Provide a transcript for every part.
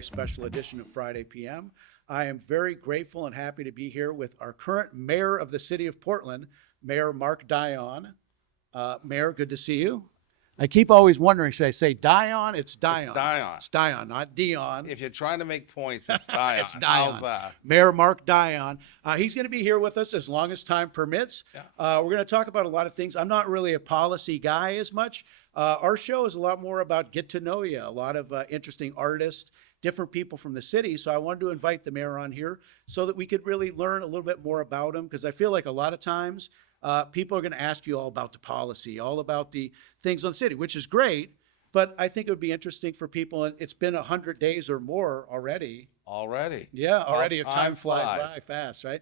very special edition of Friday PM. I am very grateful and happy to be here with our current mayor of the city of Portland, Mayor Mark Dion. Mayor, good to see you. I keep always wondering, should I say Dion? It's Dion. It's Dion. It's Dion, not Dion. If you're trying to make points, it's Dion. It's Dion. How's that? Mayor Mark Dion. He's going to be here with us as long as time permits. Yeah. We're going to talk about a lot of things. I'm not really a policy guy as much. Our show is a lot more about get to know you, a lot of interesting artists, different people from the city. So I wanted to invite the mayor on here so that we could really learn a little bit more about him, because I feel like a lot of times people are going to ask you all about the policy, all about the things on the city, which is great. But I think it would be interesting for people, and it's been 100 days or more already. Already. Yeah, already. How Time flies by fast, right?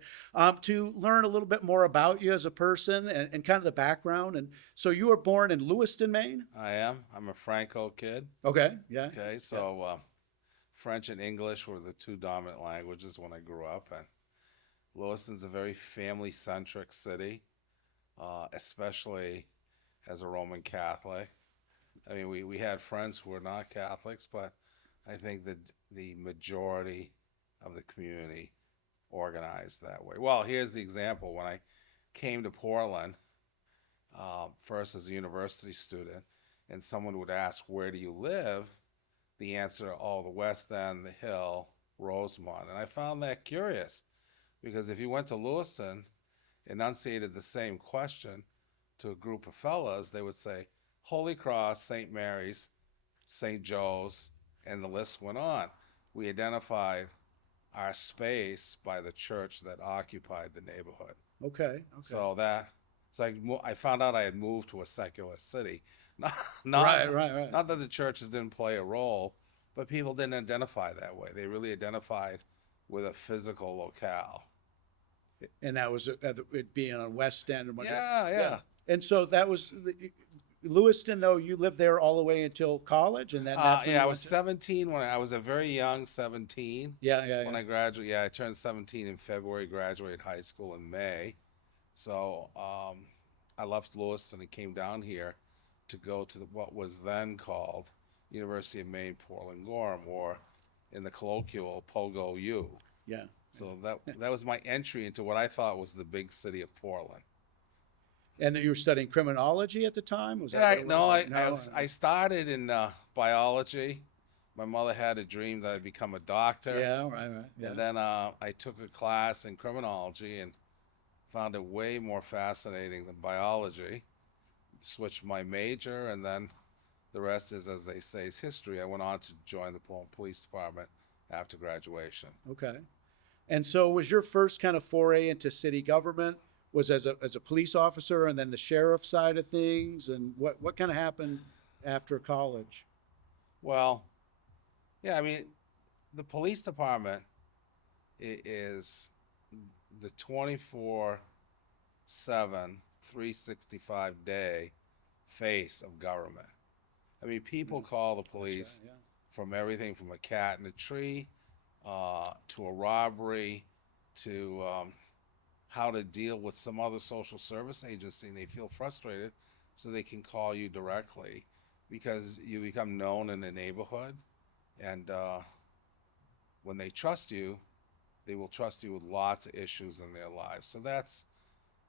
To learn a little bit more about you as a person and kind of the background. And so you were born in Lewiston, Maine? I am. I'm a Franco kid. Okay, yeah. Okay, so French and English were the two dominant languages when I grew up. And Lewiston's a very family-centric city, especially as a Roman Catholic. I mean, we had friends who were not Catholics, but I think that the majority of the community organized that way. Well, here's the example. When I came to Portland, first as a university student, and someone would ask, where do you live? The answer, oh, the West End, the Hill, Rosemont. And I found that curious, because if you went to Lewiston, enunciated the same question to a group of fellas, they would say, Holy Cross, St. Mary's, St. Joe's, and the list went on. We identified our space by the church that occupied the neighborhood. Okay. So I found out I had moved to a secular city. Not Right. Not that the churches didn't play a role, but people didn't identify that way. They really identified with a physical locale. And that was it being on West End. And Yeah. And so that was Lewiston, though. You lived there all the way until college, and then that's when I was 17 when I was a very young 17. When I graduated, I turned 17 in February. Graduated high school in May. So I left Lewiston and came down here to go to what was then called University of Maine Portland Gorham, or in the colloquial Pogo U. Yeah. So that was my entry into what I thought was the big city of Portland. And you were studying criminology at the time? Was Yeah, that no, I started in biology. My mother had a dream that I'd become a doctor. Yeah, right. Yeah. And then I took a class in criminology and found it way more fascinating than biology. Switched my major, and then the rest is, as they say, is history. I went on to join the Portland Police Department after graduation. Okay. And so was your first kind of foray into city government was as a police officer, and then the sheriff side of things, and what kind of happened after college? Well, yeah, I mean, the police department is the 24/7, 365-day face of government. I mean, people call the police from everything from a cat in a tree to a robbery to how to deal with some other social service agency, and they feel frustrated, so they can call you directly because you become known in the neighborhood, and when they trust you, they will trust you with lots of issues in their lives.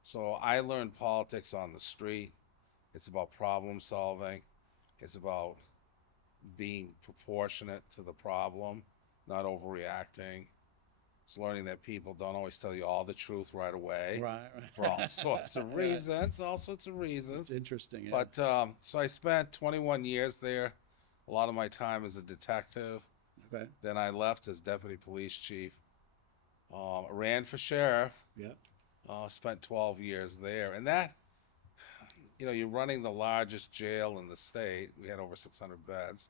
So I learned politics on the street. It's about problem solving. It's about being proportionate to the problem, not overreacting. It's learning that people don't always tell you all the truth right away. Right. For all sorts of reasons. It's interesting. Yeah. But so I spent 21 years there. A lot of my time as a detective. Okay. Then I left as deputy police chief. Ran for sheriff. Yeah. Spent 12 years there. And that, you're running the largest jail in the state. We had over 600 beds.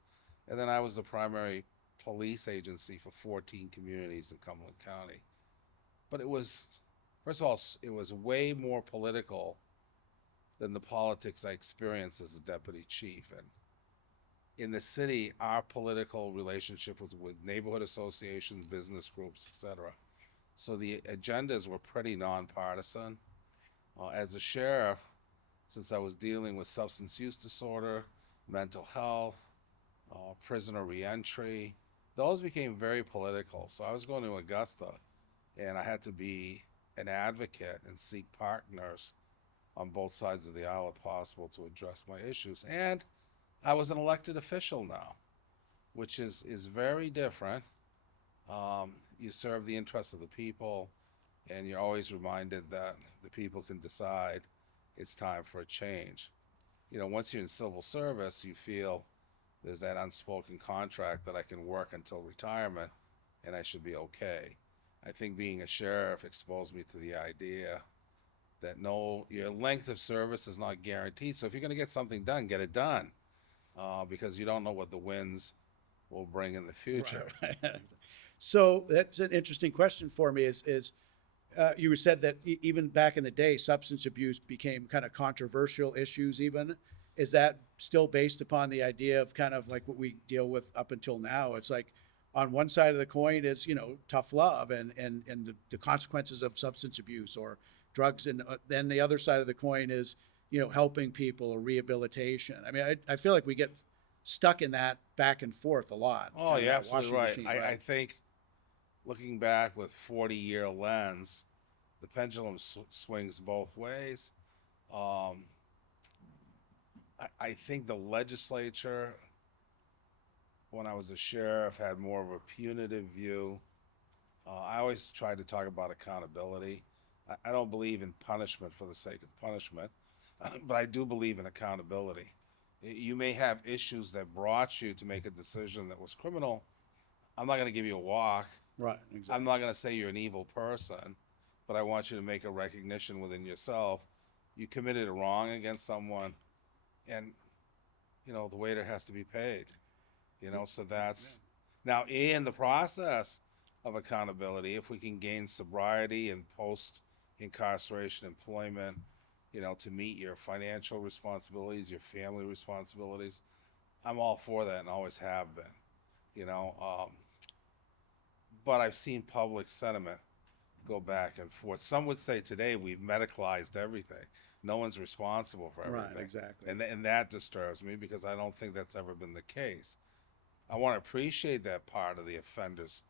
And then I was the primary police agency for 14 communities in Cumberland County. But it was, first of all, it was way more political than the politics I experienced as a deputy chief. And in the city, our political relationship was with neighborhood associations, business groups, etc. So the agendas were pretty nonpartisan. As a sheriff, since I was dealing with substance use disorder, mental health, prisoner reentry, those became very political. So I was going to Augusta, and I had to be an advocate and seek partners on both sides of the aisle if possible to address my issues. And I was an elected official now, which is very different. You serve the interests of the people, and you're always reminded that the people can decide it's time for a change. You know, once you're in civil service, you feel there's that unspoken contract that I can work until retirement and I should be okay. I think being a sheriff exposed me to the idea that no, your length of service is not guaranteed. So if you're going to get something done, get it done, because you don't know what the winds will bring in the future. Right. So that's an interesting question for me is you said that even back in the day, substance abuse became kind of controversial issues even. Is that still based upon the idea of kind of like what we deal with up until now? It's like on one side of the coin is, you know, tough love and the consequences of substance abuse or drugs. And then the other side of the coin is, you know, helping people or rehabilitation. I mean, I feel like we get stuck in that back and forth a lot. Oh, in you're that absolutely washing right. machine, I think looking back with 40-year lens, the pendulum swings both ways. I think the legislature, when I was a sheriff, had more of a punitive view. I always tried to talk about accountability. I don't believe in punishment for the sake of punishment, but I do believe in accountability. You may have issues that brought you to make a decision that was criminal. I'm not going to give you a walk. Right. Exactly. I'm not going to say you're an evil person, but I want you to make a recognition within yourself. You committed a wrong against someone, and, you know, the waiter has to be paid. You know, so that's now in the process of accountability, if we can gain sobriety and post-incarceration employment, you know, to meet your financial responsibilities, your family responsibilities, I'm all for that and always have been, you know. But I've seen public sentiment go back and forth. Some would say today we've medicalized everything. No one's responsible for everything. Right, exactly. And that disturbs me because I don't think that's ever been the case. I want to appreciate that part of the offender's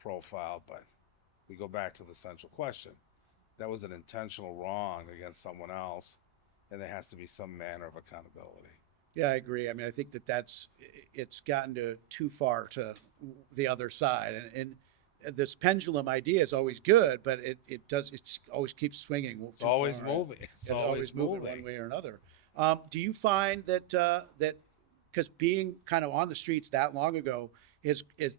profile, but we go back to the central question. That was an intentional wrong against someone else, and there has to be some manner of accountability. Yeah, I agree. I mean, I think it's gotten too far to the other side, and this pendulum idea is always good, but it always keeps swinging. It's always far, moving. Right? It's always moving one way or another. Do you find that because being kind of on the streets that long ago,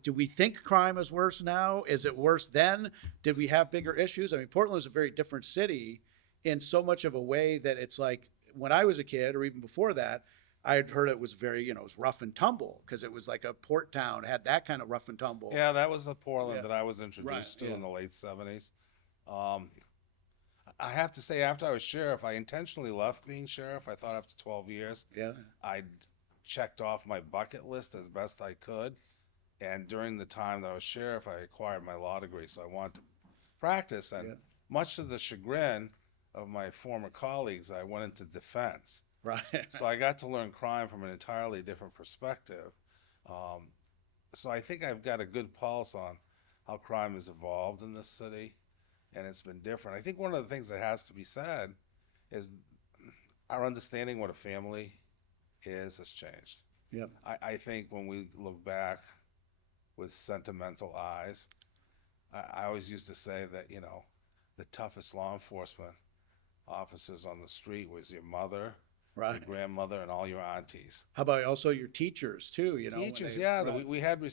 do we think crime is worse now? Is it worse then? Did we have bigger issues? I mean, Portland is a very different city in so much of a way that it's like when I was a kid or even before that, I had heard it was very, you know, it was rough and tumble because it was like a port town, had that kind of rough and tumble. Yeah, that was the Portland Yeah. that I was introduced Right, to in the late 70s. I have to say, after I was sheriff, I intentionally left being sheriff. I thought after 12 years, Yeah. I'd checked off my bucket list as best I could. And during the time that I was sheriff, I acquired my law degree, so I wanted to practice. And Yeah. much to the chagrin of my former colleagues, I went into defense. Right. So I got to learn crime from an entirely different perspective. So I think I've got a good pulse on how crime has evolved in this city, and it's been different. I think one of the things that has to be said is our understanding what a family has changed. Yep. I think when we look back with sentimental eyes, I always used to say that, you know, the toughest law enforcement officers on the street was your mother, Right. your grandmother, and all your aunties. How about also your teachers too? You know, when Teachers, they- yeah, right. we had, you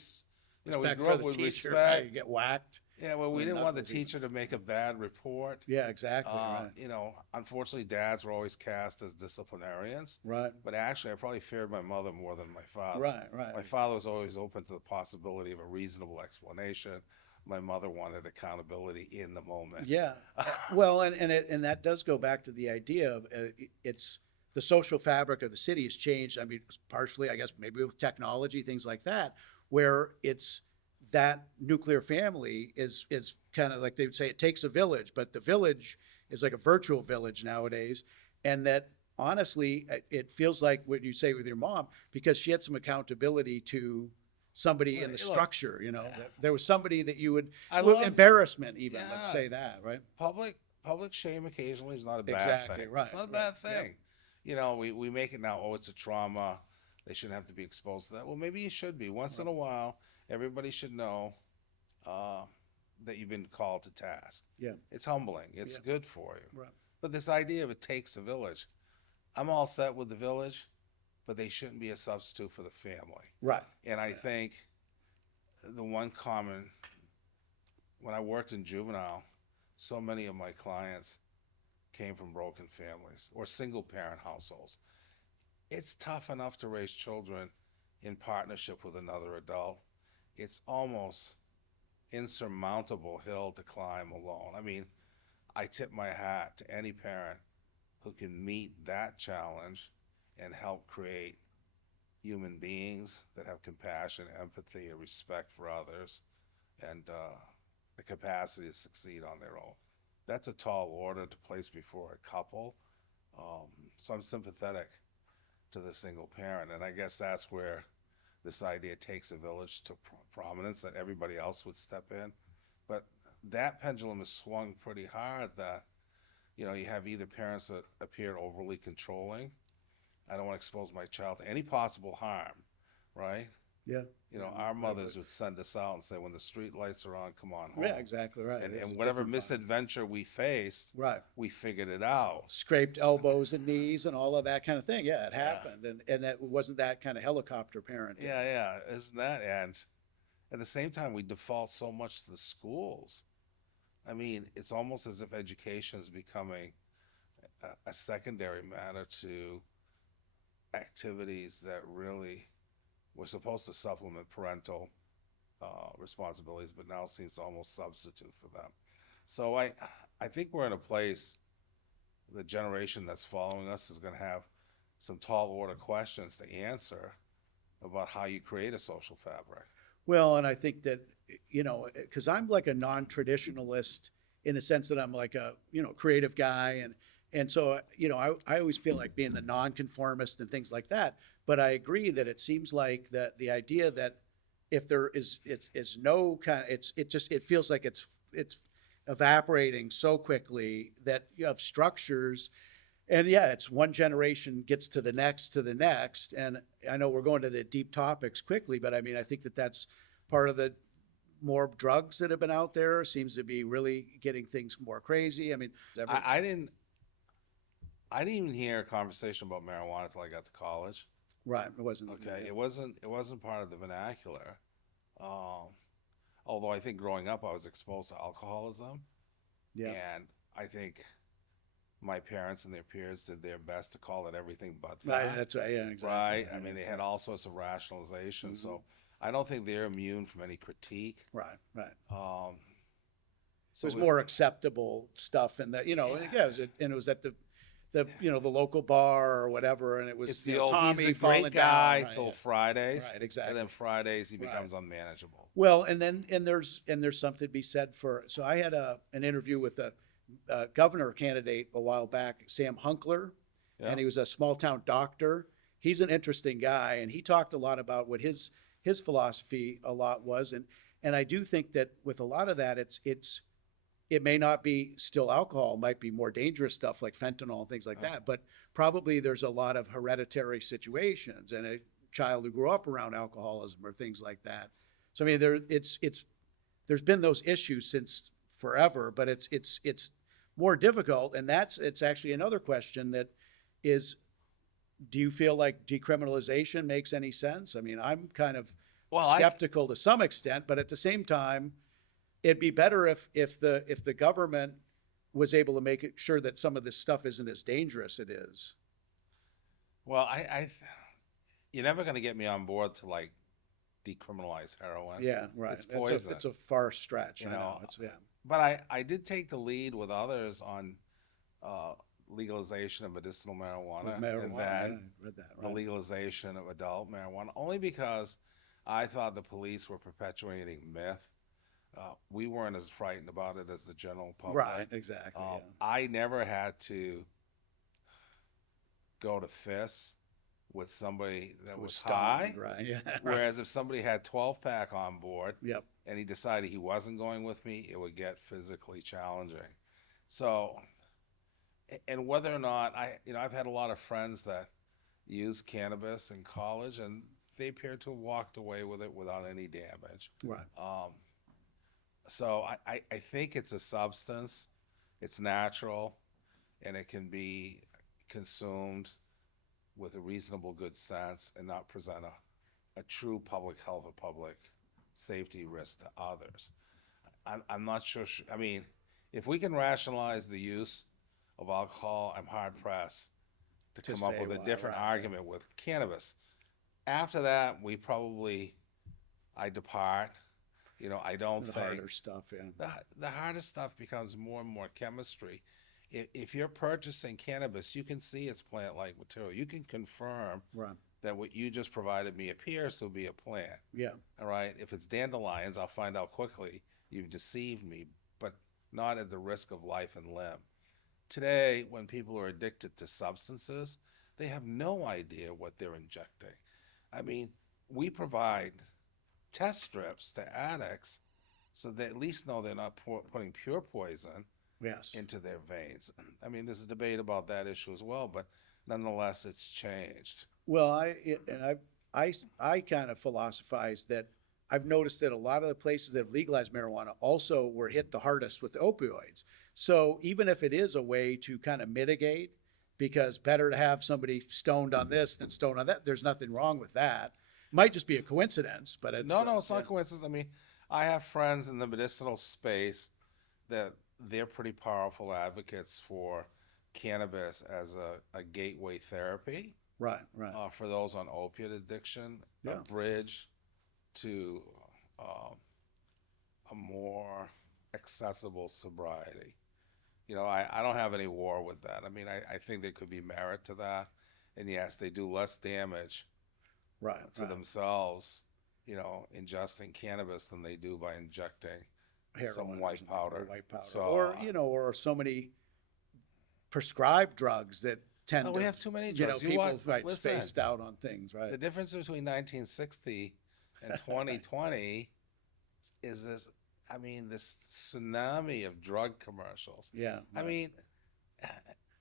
know, we Respect grew for up the with teacher, respect. right? You get whacked. Yeah, well, we with didn't want the knuckles even. teacher to make a bad report. Yeah, exactly. Right. You know, unfortunately, dads were always cast as disciplinarians, Right. but actually, I probably feared my mother more than my father. Right. Right. My father was always open to the possibility of a reasonable explanation. My mother wanted accountability in the moment. Yeah. Well, and that does go back to the idea of it's the social fabric of the city has changed. I mean, partially, I guess, maybe with technology, things like that, where it's that nuclear family is kind of like they would say it takes a village, but the village is like a virtual village nowadays, and that honestly, it feels like what you say with your mom because she had some accountability to somebody in the Look, structure, that there was somebody that you would, I well, love embarrassment even, let's Yeah. say that, right? public shame occasionally is not a bad Exactly, thing. right, It's not a right, bad yeah. thing. We make it now, oh, it's a trauma. They shouldn't have to be exposed to that. Well, maybe you should be. Once in a while, everybody should know uh, that you've been called to task. Yeah, It's humbling. It's yeah, good for you. right. But this idea of it takes a village, I'm all set with the village, but they shouldn't be a substitute for the family. Right. And I think the one common, when I worked in juvenile, so many of my clients came from broken families or single parent households. It's tough enough to raise children in partnership with another adult. It's almost insurmountable hill to climb alone. I mean, I tip my hat to any parent who can meet that challenge and help create human beings that have compassion, empathy, and respect for others, and the capacity to succeed on their own. That's a tall order to place before a couple. So I'm sympathetic to the single parent, and I guess that's where this idea takes a village to prominence, that everybody else would step in. But that pendulum has swung pretty hard, that you have either parents that appear overly controlling. I don't want to expose my child to any possible harm, right? Yeah. Our mothers would send us out and say, when the street lights are on, come on home. Yeah, exactly right. And, It was and a whatever different vibe. misadventure we faced, Right. we figured it out. Scraped elbows and knees and all of that kind of thing. Yeah, it Yeah. happened. And that wasn't that kind of helicopter parenting. Yeah, isn't that? And at the same time, we default so much to the schools. I mean, it's almost as if education is becoming a secondary matter to activities that really were supposed to supplement parental responsibilities, but now seems to almost substitute for them. So I think we're in a place, the generation that's following us is going to have some tall order questions to answer about how you create a social fabric. Well, and I think that, because I'm like a non-traditionalist in the sense that I'm like a, creative guy. And so, I always feel like being the nonconformist and things like that. But I agree that it seems like that the idea that if there is no kind of, it feels like it's evaporating so quickly that you have structures. And yeah, it's one generation gets to the next, and I know we're going to the deep topics quickly, but I mean, I think that that's part of the more drugs that have been out there seems to be really getting things more crazy. I mean, I didn't even hear a conversation about marijuana until I got to college. right, it wasn't Okay, it wasn't part of the vernacular. Although I think growing up I was exposed to alcoholism, yeah, and I think my parents and their peers did their best to call it everything but right, that. that's right, yeah, exactly. Right? I Yeah, mean, they yeah. had all sorts of rationalization. Mhm. So I don't think they're immune from any critique. Right. Um, It was more acceptable stuff, and that and it was at the the local bar or whatever, and it was it's the old, Tommy he's a falling great guy down, right, till yeah. Fridays. Right, exactly. And then Fridays he Right. becomes unmanageable. Well, and there's something to be said for. So I had an interview with a governor candidate a while back, Sam Hunkler, Yeah. and he was a small town doctor. He's an interesting guy, and he talked a lot about what his philosophy a lot was, and I do think that with a lot of that, it may not be still alcohol, it might be more dangerous stuff like fentanyl and things like that, but probably there's a lot of hereditary situations and a child who grew up around alcoholism or things like that. So I mean, there's been those issues since forever, but it's more difficult, and it's actually another question that is, do you feel like decriminalization makes any sense? I mean, I'm kind of skeptical to some extent, but at the same time, it'd be better if the government was able to make it sure that some of this stuff isn't as dangerous as it is. Well, you're never going to get me on board to like decriminalize heroin. Yeah, right. It's poison. It's a far stretch. You I know. know, It's, yeah. But I did take the lead with others on legalization of medicinal marijuana, With and marijuana, then yeah, I read that. the Right. legalization of adult marijuana, only because I thought the police were perpetuating myth. We weren't as frightened about it as the general public. Right. Exactly. Yeah. I never had to go to fists with somebody that Was was stoned, high. right? Yeah. Right. Whereas if somebody had 12 pack on board Yep. and he decided he wasn't going with me, it would get physically challenging. So, and whether or not I've had a lot of friends that use cannabis in college and they appear to have walked away with it without any damage. Right. So I think it's a substance, it's natural, and it can be consumed with a reasonable good sense and not present a true public health or public safety risk to others. I'm not sure. I mean, if we can rationalize the use of alcohol, I'm hard pressed to To come up say with a why, different right. argument with cannabis. After that, I depart. I don't The think harder stuff. Yeah. the hardest stuff becomes more and more chemistry. If you're purchasing cannabis, you can see it's plant-like material. You can confirm Right. that what you just provided me appears to be a plant. Yeah. All right. If it's dandelions, I'll find out quickly you've deceived me, but not at the risk of life and limb. Today, when people are addicted to substances, they have no idea what they're injecting. I mean, we provide test strips to addicts so they at least know they're not putting pure poison Yes. into their veins. I mean, there's a debate about that issue as well, but nonetheless, it's changed. Well, I kind of philosophize that I've noticed that a lot of the places that have legalized marijuana also were hit the hardest with opioids. So even if it is a way to kind of mitigate, because better to have somebody stoned on this than stoned on that, there's nothing wrong with that. Might just be a coincidence, but it's No, it's not yeah. coincidence. I mean, I have friends in the medicinal space that they're pretty powerful advocates for cannabis as a gateway therapy Right. for those on opiate addiction, Yeah. a bridge to a more accessible sobriety. I don't have any war with that. I mean, I think there could be merit to that. And yes, they do less damage Right. to themselves, ingesting cannabis than they do by injecting Heroin some or white something, powder. or white powder, So, or so many prescribed drugs that tend Oh, to we have too many drugs. You people want- right listen. spaced out on things, right? the difference between 1960 and 2020 is this tsunami of drug commercials. Yeah. I mean,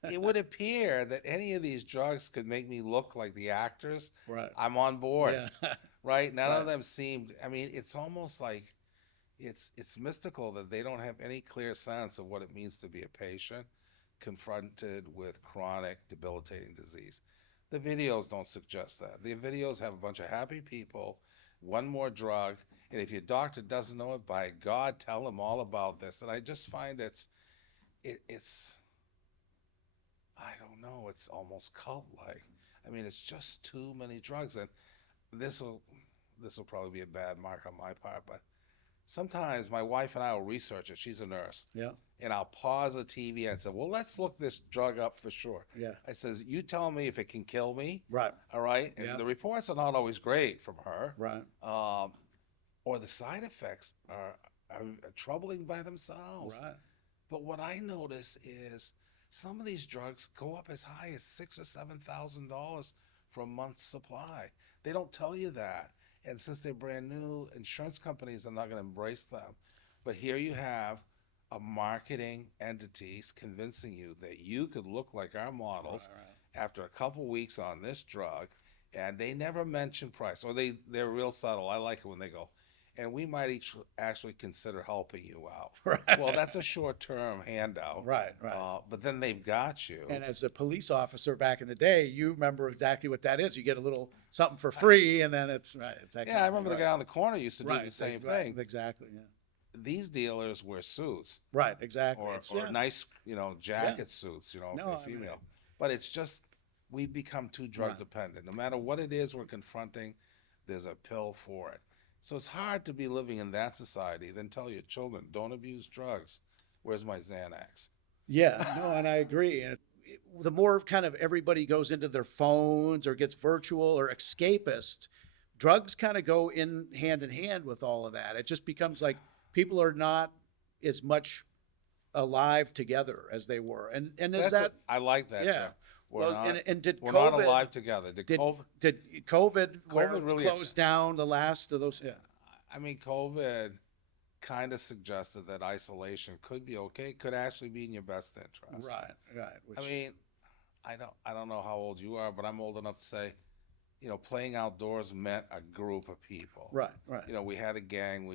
it would appear that any of these drugs could make me look like the actors. right. I'm on board, Yeah. right? None Right. of them seemed. I mean, it's almost like it's mystical that they don't have any clear sense of what it means to be a patient confronted with chronic, debilitating disease. The videos don't suggest that. The videos have a bunch of happy people, one more drug, and if your doctor doesn't know it, by God, tell them all about this. And I just find it's I don't know, it's almost cult-like. I mean, it's just too many drugs, and this will probably be a bad mark on my part, but sometimes my wife and I will research it. She's a nurse. Yeah. And I'll pause the TV and say, well, let's look this drug up for sure. Yeah. I says, you tell me if it can kill me. Right. All right. And Yeah. the reports are not always great from her. Right. Or the side effects are troubling by themselves. Right. But what I notice is some of these drugs go up as high as $6,000 or $7,000 for a month's supply. They don't tell you that. And since they're brand new, insurance companies are not going to embrace them. But here you have a marketing entities convincing you that you could look like our models Right. after a couple weeks on this drug, and they never mention price, or they're real subtle. I like it when they go, and we might actually consider helping you out. Right. Well, that's a short-term handout. Right. But then they've got you. And as a police officer back in the day, you remember exactly what that is. You get a little something for free, and then it's right. It's that Yeah, kind I of- remember the right. guy on the corner used to do the same thing. Exactly. Yeah. These dealers wear suits Right. Exactly. or yeah. nice, jacket suits, if No, they're I mean, female. But it's just, we become too drug Right. dependent. No matter what it is we're confronting, there's a pill for it. So it's hard to be living in that society, then tell your children, don't abuse drugs. Where's my Xanax? Yeah, no, and I agree. And the more kind of everybody goes into their phones or gets virtual or escapist, drugs kind of go in hand with all of that. It just becomes like people are not as much alive together as they were. And is that I like that, yeah. Jeff. We're Well, not. and did We're not COVID alive together. Did did COVID? did COVID where COVID it really closed down the last of those? Yeah. I mean, COVID kind of suggested that isolation could be okay. Could actually be in your best interest. Right, right. I mean, I don't know how old you are, but I'm old enough to say, playing outdoors meant a group of people. right, right, We had a gang.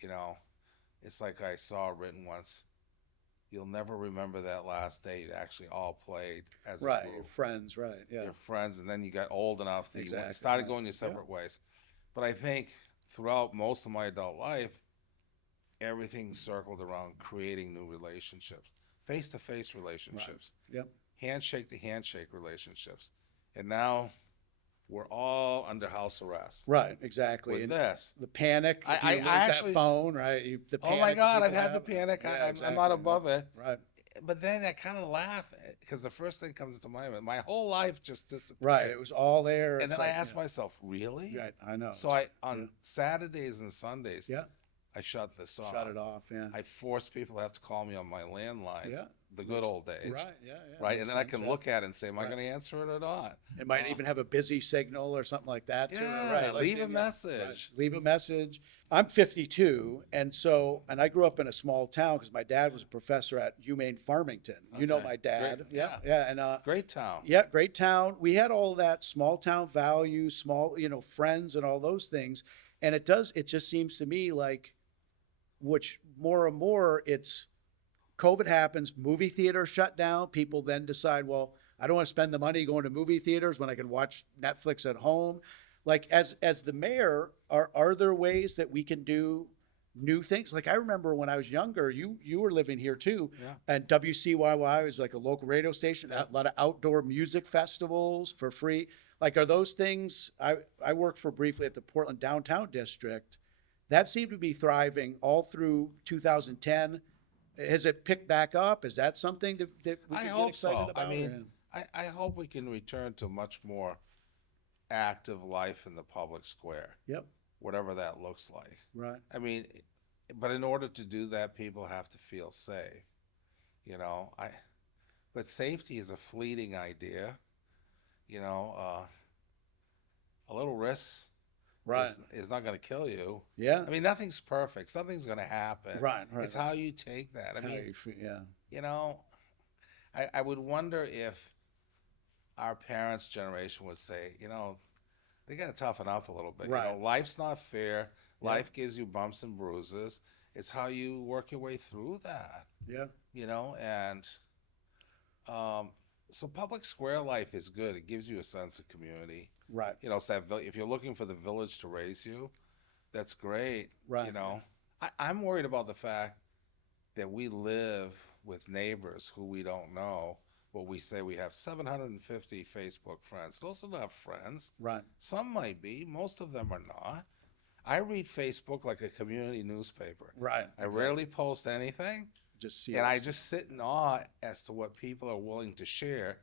You know, it's like I saw written once. You'll never remember that last day you actually all played as a right. Your group. friends, right? Yeah, Your friends, and then you got old enough that you exactly. started Right. going your Yeah, separate ways. But I think throughout most of my adult life, everything circled around creating new relationships, face-to-face relationships, yep. handshake to handshake relationships. And now we're all under house arrest Right, exactly. with And this. the panic, if I you lose actually, that phone, right? The oh my panic that God, I've people had the have. panic. Yeah, I'm exactly. not above it. Right, But then I kind of laugh because the first thing comes into my mind, my whole life just disappeared. right. It was all there. And It's then I like, asked myself, really? right, I know. So on Saturdays and Sundays, Yeah, I shut this off. shut it off. Yeah, I force people to have to call me on my landline. yeah. The good old days. Right, yeah, yeah. Right. Makes And then I sense, can yeah. look at it and say, am I Right. going to answer it or not? It might even have a busy signal or something like that. Too, Yeah, right? leave a yeah, message. right. Leave a message. I'm 52, and I grew up in a small town because my dad was a professor at UMaine Farmington. You know Okay. my dad, Great. yeah, Yeah. yeah, and Great town. yeah, great town. We had all that small town value, small, friends and all those things, and it just seems to me like, which more and more it's COVID happens, movie theaters shut down. People then decide, well, I don't want to spend the money going to movie theaters when I can watch Netflix at home. Like as the mayor, are there ways that we can do new things? Like I remember when I was younger, you were living here too, Yeah. and WCYY was like a local radio station. Yeah. A lot of outdoor music festivals for free. Like are those things? I worked for briefly at the Portland Downtown District. That seemed to be thriving all through 2010. Has it picked back up? Is that something that we I can get hope excited so. about? I mean, I hope we can return to much more active life in the public square, yep, whatever that looks like. right, I mean, but in order to do that, people have to feel safe. But safety is a fleeting idea. A little risk right, is not going to kill you. yeah, I mean, nothing's perfect. Something's going to happen. right, right. It's how you take that. I How mean, you feel, yeah, I would wonder if our parents' generation would say, they got to toughen up a little bit. Right. Life's not fair. Yeah. Life gives you bumps and bruises. It's how you work your way through that, yeah, and so public square life is good. It gives you a sense of community. right, It's that if you're looking for the village to raise you, that's great. right. I'm worried about the fact that we live with neighbors who we don't know. Well, we say we have 750 Facebook friends. Those are not friends. Right, Some might be. Most of them are not. I read Facebook like a community newspaper. right. I rarely post anything, Just see and it. I just sit in awe as to what people are willing to share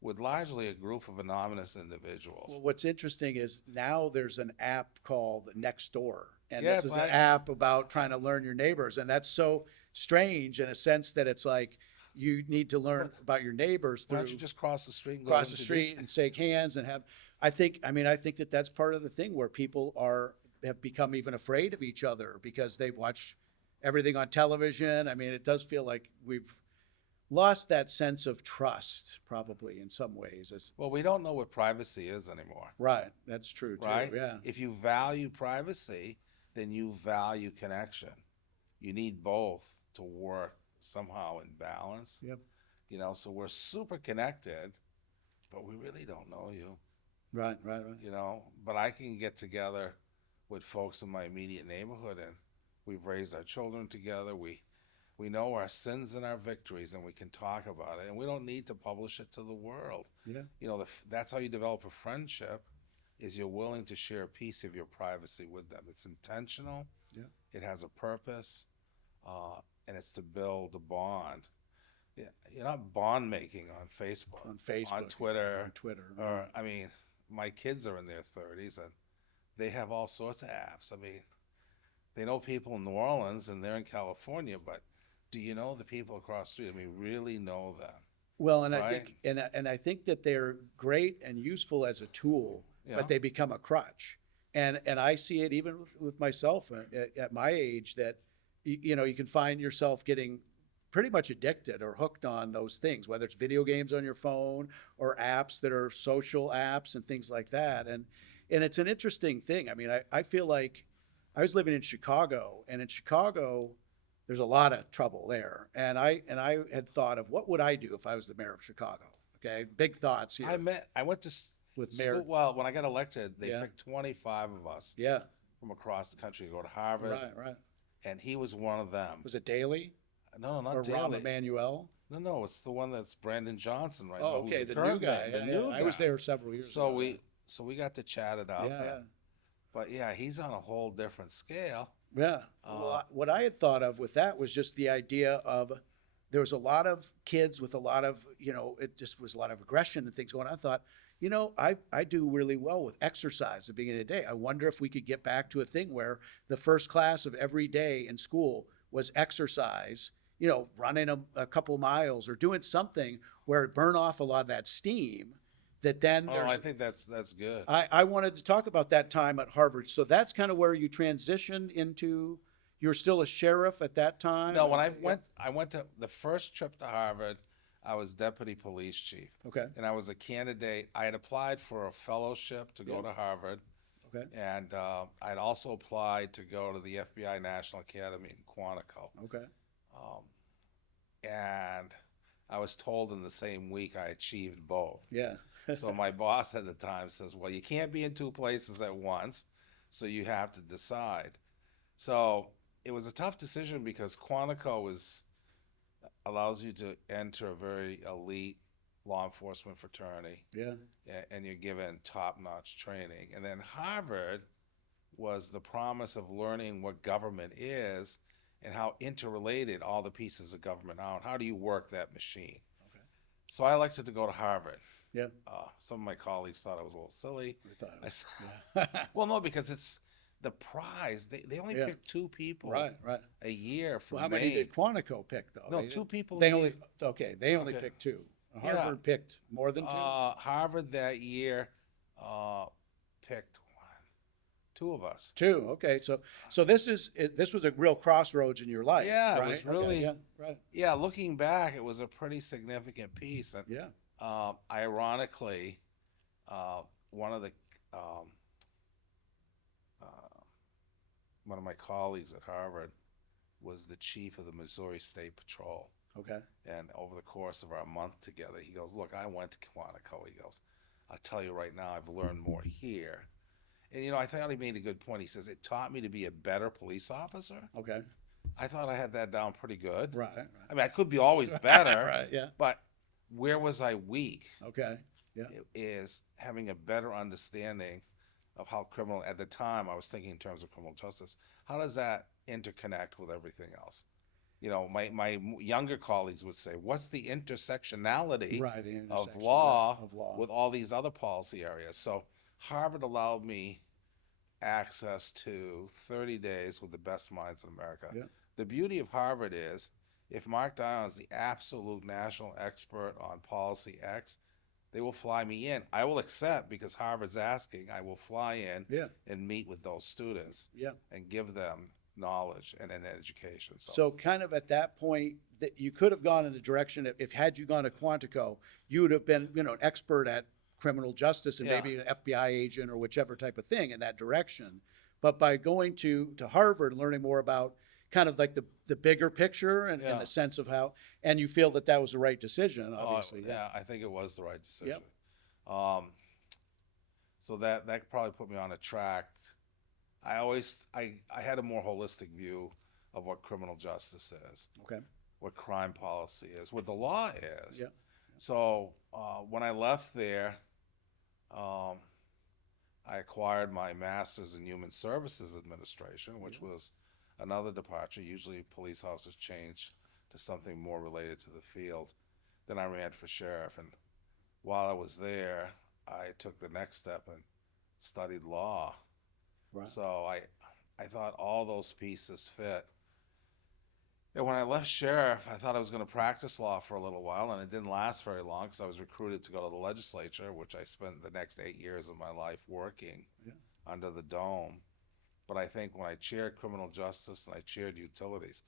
with largely a group of anonymous individuals. Well, what's interesting is now there's an app called Nextdoor, and Yes, this is an app about trying to learn your neighbors, and that's so strange in a sense that it's like you need to learn about your neighbors Why through don't you just cross the street and go cross the introduce- street and shake hands and have. I think that that's part of the thing where people have become even afraid of each other because they watch everything on television. I mean, it does feel like we've lost that sense of trust, probably in some ways. Well, we don't know what privacy is anymore, Right, that's true too. right? Yeah, If you value privacy, then you value connection. You need both to work somehow in balance. yep, So we're super connected, but we really don't know you. right. But I can get together with folks in my immediate neighborhood, and we've raised our children together. We know our sins and our victories, and we can talk about it, and we don't need to publish it to the world. Yeah, That's how you develop a friendship, is you're willing to share a piece of your privacy with them. It's intentional. Yeah. It has a purpose, and it's to build a bond. Yeah, you're not bond making on Facebook, on Facebook, on Twitter, on Twitter. or I mean, my kids are in their 30s and they have all sorts of apps. I mean, they know people in New Orleans and they're in California, but do you know the people across the street? I mean, really know them. Well, and I right? think, and I think that they're great and useful as a tool, Yeah. but they become a crutch. And I see it even with myself at my age that, you know, you can find yourself getting pretty much addicted or hooked on those things, whether it's video games on your phone or apps that are social apps and things like that. And it's an interesting thing. I mean, I feel like I was living in Chicago, and in Chicago, there's a lot of trouble there. And I had thought of what would I do if I was the mayor of Chicago? Okay, big thoughts here I went to with school. Mayor. Well, when I got elected, they Yeah. picked 25 of us Yeah, from across the country to go to Harvard, right. and he was one of them. Was it Daley No, or not Rahm Daley. Emanuel? No, it's the one that's Brandon Johnson right Oh, now. okay, who's the current new guy. mayor, the Yeah, new I was guy. there several years So ago. we got to chat it up. Yeah, But yeah, he's on a whole different scale. yeah. Well, what I had thought of with that was just the idea of there was a lot of kids with a lot of, you know, it just was a lot of aggression and things going on. I thought, you know, I do really well with exercise at the beginning of the day. I wonder if we could get back to a thing where the first class of every day in school was exercise, you know, running a couple miles or doing something where it burn off a lot of that steam that then Oh, there's I think that's good. I wanted to talk about that time at Harvard. So that's kind of where you transitioned into, you were still a sheriff at that time? No, when I went to the first trip to Harvard, I was deputy police chief. Okay, And I was a candidate. I had applied for a fellowship to go Yeah. to Harvard, okay, and I'd also applied to go to the FBI National Academy in Quantico. okay. Um, and I was told in the same week I achieved both. Yeah. So my boss at the time says, "Well, you can't be in two places at once, so you have to decide." So it was a tough decision because allows you to enter a very elite law enforcement fraternity, Yeah. and you're given top-notch training. And then Harvard was the promise of learning what government is and how interrelated all the pieces of government are, and how do you work that machine. Okay. So I elected to go to Harvard. Yeah. Some of my colleagues thought I was a little silly. I thought it I was- s- yeah. Well, no, because it's the prize. They only Yeah. pick two people Right. a year from Well, how many Maine. did Quantico pick though? No, They two didn't- people. They a only, year. they only Okay. picked two. Yeah. Harvard picked more than two? Harvard that year picked two of us. Two. Okay. So this was a real crossroads in your life. Yeah, it right? was Okay, really- yeah, right. Yeah, looking back, it was a pretty significant piece. And Yeah. ironically, one of the one of my colleagues at Harvard was the chief of the Missouri State Patrol. Okay. And over the course of our month together, he goes, "Look, I went to Quantico." He goes, "I'll tell you right now, I've learned more here." And, I thought he made a good point. He says, "It taught me to be a better police officer." Okay. I thought I had that down pretty good. Right. I mean, I could be always better, Right. Yeah. but where was I weak? Okay. Yeah. It is having a better understanding of how criminal, at the time, I was thinking in terms of criminal justice. How does that interconnect with everything else? My younger colleagues would say, "What's the intersectionality Right. The of intersection, law, yeah, of law. with all these other policy areas?" So Harvard allowed me access to 30 days with the best minds in America. Yeah. The beauty of Harvard is, if Mark Dion is the absolute national expert on policy X, they will fly me in. I will accept because Harvard's asking. I will fly in Yeah. and meet with those students Yeah. and give them knowledge and an education. So kind of at that point that you could have gone in the direction if had you gone to Quantico, you would have been, an expert at criminal justice and Yeah. maybe an FBI agent or whichever type of thing in that direction. But by going to Harvard and learning more about kind of like the bigger picture and Yeah. the sense of how, and you feel that was the right decision, obviously. yeah, I think it was the right decision. So that probably put me on a track. I had a more holistic view of what criminal justice is, Okay. what crime policy is, what the law is. Yeah. So when I left there, I acquired my master's in human services administration, which was another departure. Usually police officers change to something more related to the field. Then I ran for sheriff, and while I was there, I took the next step and studied law. Right. So I thought all those pieces fit. And when I left sheriff, I thought I was going to practice law for a little while, and it didn't last very long because I was recruited to go to the legislature, which I spent the next 8 years of my life working Yeah. under the dome. But I think when I chaired criminal justice and I chaired utilities,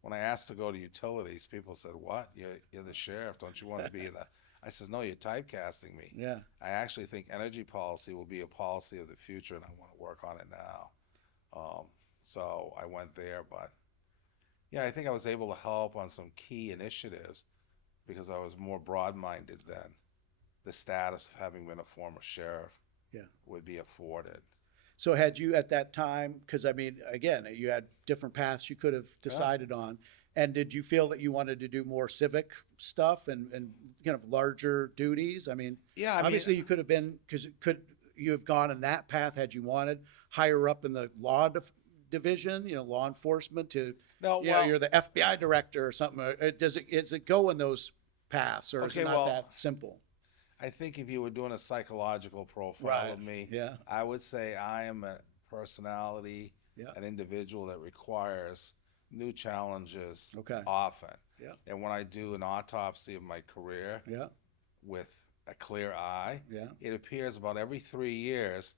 when I asked to go to utilities, people said, "What? You're the sheriff. Don't you want to be in the?" I says, "No, you're typecasting me. Yeah. I actually think energy policy will be a policy of the future, and I want to work on it now." So I went there, but yeah, I think I was able to help on some key initiatives because I was more broad-minded than the status of having been a former sheriff Yeah. would be afforded. So had you at that time, because I mean, again, you had different paths you could have Yeah. decided on, and did you feel that you wanted to do more civic stuff and kind of larger duties? I mean, Yeah, I mean, obviously you could have been, because could you have gone in that path had you wanted, higher up in the division, law enforcement to, no, you're well, the FBI director or something. Or does it go in those paths, or is it okay, not well, that simple? I think if you were doing a psychological profile of me, Yeah. I would say I am a personality, Yeah. an individual that requires new challenges Okay. often. Yeah. And when I do an autopsy of my career Yeah. with a clear eye, Yeah. it appears about every 3 years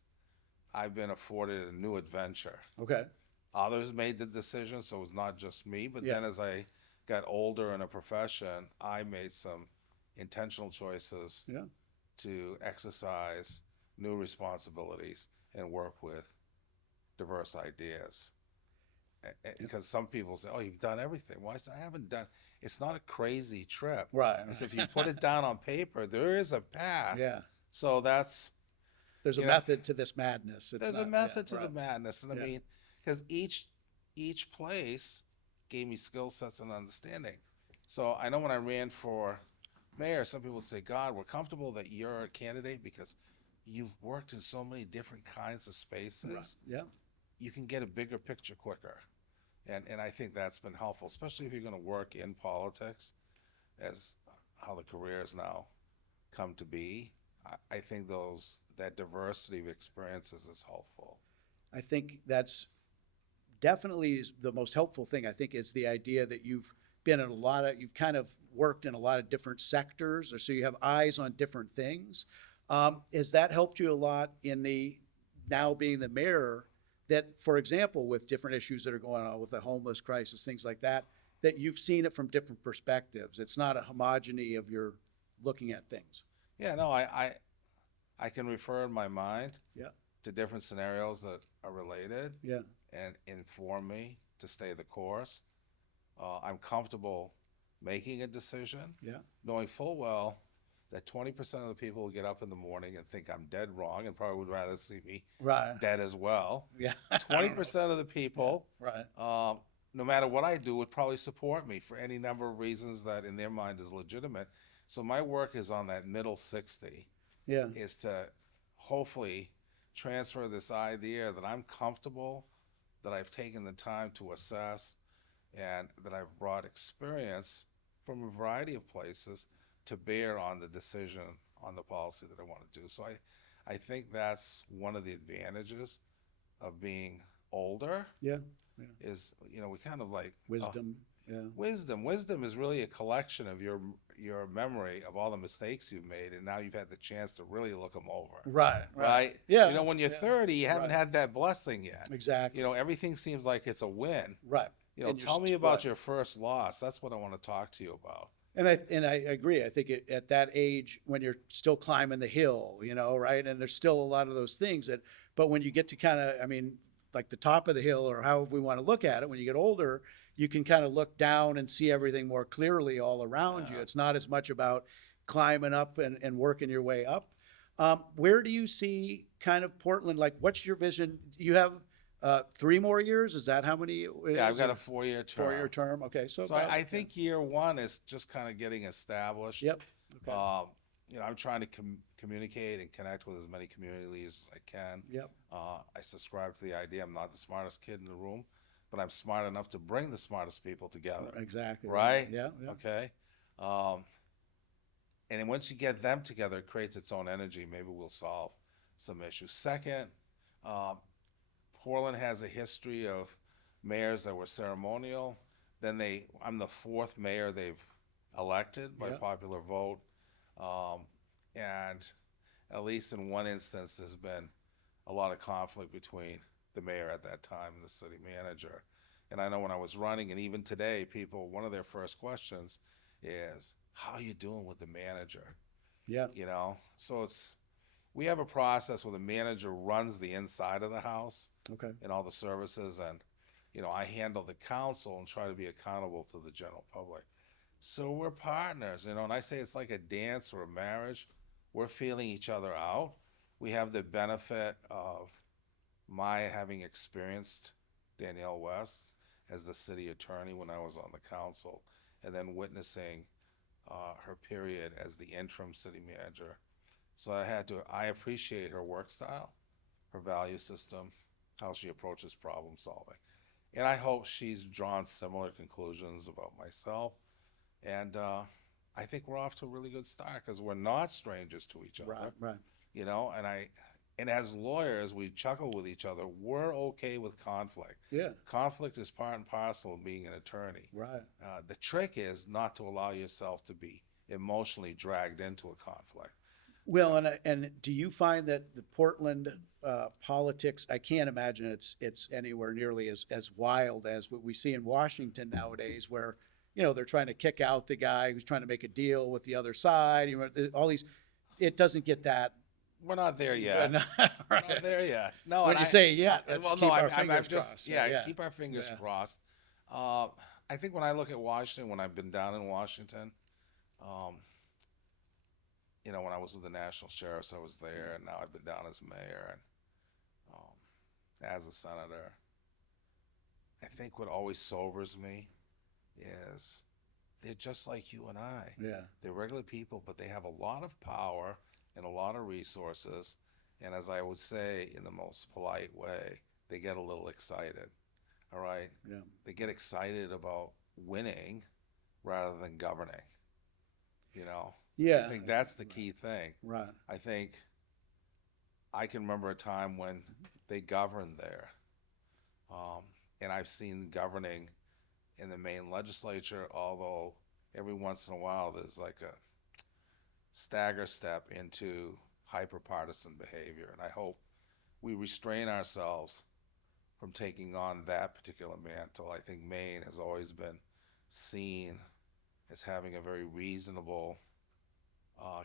I've been afforded a new adventure. Okay. Others made the decision, so it was not just me. But Yeah. then as I got older in a profession, I made some intentional choices Yeah. to exercise new responsibilities and work with diverse ideas. Because some people say, "Oh, you've done everything." Well, I said, "I haven't done." It's not a crazy trip. Right. I said, if you put it down on paper, there is a path. Yeah. So that's There's a you know, method to this madness. It's there's a not, method yeah, to the right. madness, and I Yeah. mean, because each place gave me skill sets and understanding. So I know when I ran for mayor, some people say, "God, we're comfortable that you're a candidate because you've worked in so many different kinds of spaces. Right. Yeah. You can get a bigger picture quicker." And I think that's been helpful, especially if you're going to work in politics, as how the career has now come to be. I think that diversity of experiences is helpful. I think that's definitely is the most helpful thing. I think is the idea that you've been in you've kind of worked in a lot of different sectors, or so you have eyes on different things. Has that helped you a lot in the now being the mayor? That, for example, with different issues that are going on with the homeless crisis, things like that, that you've seen it from different perspectives. It's not a homogeny of your looking at things. Yeah, no, I can refer in my mind Yeah. to different scenarios that are related Yeah. and inform me to stay the course. I'm comfortable making a decision, Yeah. knowing full well that 20% of the people will get up in the morning and think I'm dead wrong and probably would rather see me Right. dead as well. Yeah. 20% of the people, Right. no matter what I do, would probably support me for any number of reasons that in their mind is legitimate. So my work is on that middle 60, Yeah. is to hopefully transfer this idea that I'm comfortable, that I've taken the time to assess, and that I've brought experience from a variety of places to bear on the decision on the policy that I want to do. So I think that's one of the advantages of being older Yeah. is, we kind of like Wisdom. Yeah. wisdom is really a collection of your memory of all the mistakes you've made, and now you've had the chance to really look them over. Right. Right? Yeah. When you're Yeah. 30, you haven't Right. had that blessing yet. Exactly. Everything seems like it's a win. Right. And Tell you're me about right. your first loss. That's what I want to talk to you about. And I agree. I think at that age, when you're still climbing the hill, right, and there's still a lot of those things but when you get to kind of, I mean, like the top of the hill, or however we want to look at it, when you get older, you can kind of look down and see everything more clearly all around you. Yeah. It's not as much about climbing up and working your way up. Where do you see kind of Portland? Like, what's your vision? You have 3 more years? Is that how many? Yeah, I've got a 4-year term. 4-year term. Okay, so I think year one is just kind of getting established. Yep. Okay. I'm trying to communicate and connect with as many community leaders as I can. Yep. I subscribe to the idea I'm not the smartest kid in the room, but I'm smart enough to bring the smartest people together. Exactly. Right? Yeah. Yeah. Okay. And then once you get them together, it creates its own energy. Maybe we'll solve some issues. Second, Portland has a history of mayors that were ceremonial, Then I'm the fourth mayor they've elected by Yeah. popular vote. And at least in one instance, there's been a lot of conflict between the mayor at that time and the city manager. And I know when I was running, and even today, people, one of their first questions is, how are you doing with the manager? Yeah. You know, so we have a process where the manager runs the inside of the house Okay. and all the services, and I handle the council and try to be accountable to the general public. So we're partners, and I say it's like a dance or a marriage. We're feeling each other out. We have the benefit of my having experienced Danielle West as the city attorney when I was on the council, and then witnessing her period as the interim city manager. So I appreciate her work style, her value system, how she approaches problem solving. And I hope she's drawn similar conclusions about myself. And I think we're off to a really good start because we're not strangers to each other. Right. And as lawyers, we chuckle with each other. We're okay with conflict. Yeah. Conflict is part and parcel of being an attorney. Right. The trick is not to allow yourself to be emotionally dragged into a conflict. Well, and do you find that the Portland politics? I can't imagine it's anywhere nearly as wild as what we see in Washington nowadays, where they're trying to kick out the guy who's trying to make a deal with the other side. All these, it doesn't get that. We're not there yet. Right. We're not there yet. No, When and you say yet, well, let's no, keep our I'm fingers just crossed. yeah, keep our fingers Yeah. crossed. I think when I look at Washington, when I've been down in Washington, when I was with the National Sheriffs, I was there, and now I've been down as mayor and as a senator. I think what always sobers me is they're just like you and I. Yeah. They're regular people, but they have a lot of power and a lot of resources. And as I would say in the most polite way, they get a little excited. All right? Yeah. They get excited about winning rather than governing. Yeah. I think that's the key thing. Right. I think I can remember a time when they governed there. And I've seen governing in the Maine legislature, although every once in a while there's like a stagger step into hyper-partisan behavior. And I hope we restrain ourselves from taking on that particular mantle. I think Maine has always been seen as having a very reasonable,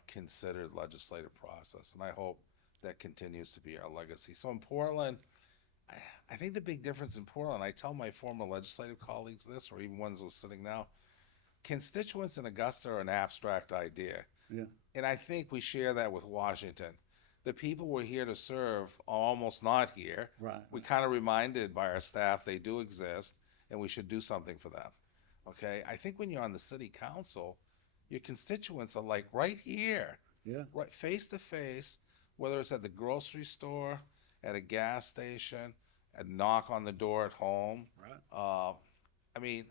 considered legislative process. And I hope that continues to be our legacy. So in Portland, I think the big difference in Portland, I tell my former legislative colleagues this, or even ones who are sitting now, constituents in Augusta are an abstract idea. Yeah. And I think we share that with Washington. The people we're here to serve are almost not here. Right. We kind of reminded by our staff they do exist, and we should do something for them. Okay? I think when you're on the city council, your constituents are like right here, Yeah. right face to face, whether it's at the grocery store, at a gas station, a knock on the door at home. Right.